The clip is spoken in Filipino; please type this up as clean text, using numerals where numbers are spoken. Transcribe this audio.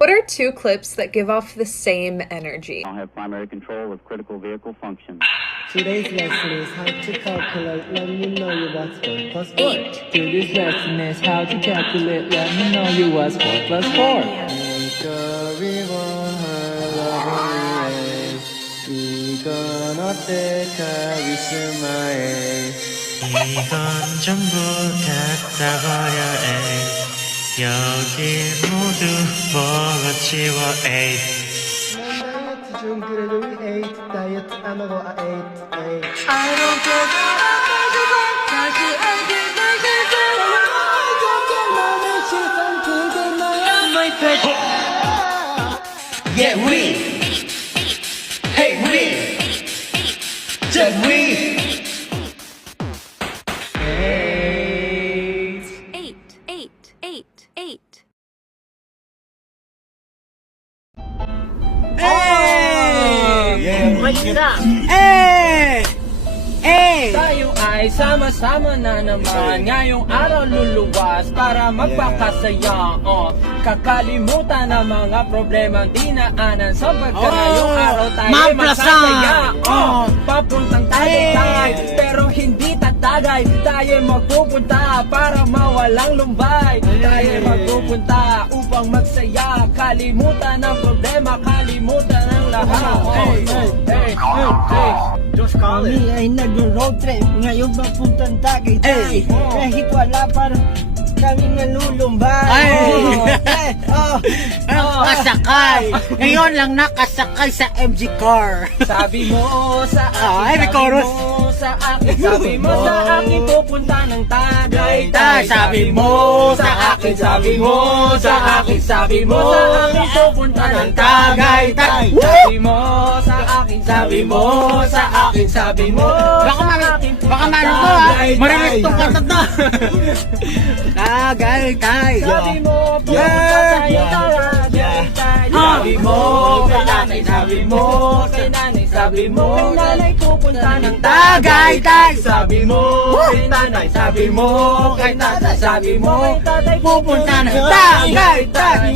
What are two clips that give off the same energy? I'll have primary control of critical vehicle function. Today's lesson is how to calculate. Let me know you what's 4 plus 4. 8. Today's lesson is how to calculate. Let me know you what's 4 plus 4. 이건 어때까 위스마에 이건 전부 갖다 버려 에이. 여기 모두 먹어치워 에이. 난 다이어트 중 그래도 we ate 다이어트 안 먹어 I ate I don't care 다시 my pet. Yeah we Hey we Just we 8, 8, 8, 8. Tayo ay sama-sama na naman. Ngayong araw luluwas para magpakasaya. Kakalimutan ang mga problema dinaanan. Sapagkat ngayong araw tayo magsasaya. Papuntang Tagaytay, pero hindi tatagay. Tayo magpupunta para mawalang lumbay. Tayo magpupunta upang magsaya. Kalimutan ang problema, kalimutan ang lahat. Kami ay nag-road trip ngayon papuntang Tagaytay. Kahit wala pa kami nalulumbay. Nakasakay. Ngayon lang nakasakay sa MG car. Sabi mo sa Ay, akin, may chorus. sa akin, sabi mo sa akin pupunta ng Tagaytay. Sabi mo sa akin, sabi mo sa akin, sabi mo sa akin pupunta ng Tagaytay. Sabi mo sa akin, sabi mo sa akin, sabi mo Baka mano to ha. Marinig tong kanta to. Tagaytay. Sabi mo pupunta tayo Tagaytay. Sabi mo kay nanay, sabi mo kay nanay, sabi mo kay nanay pupunta ng Tagaytay. Sabi mo kay nanay, sabi mo kay tatay, sabi mo kay tatay Pupunta ng Tagaytay.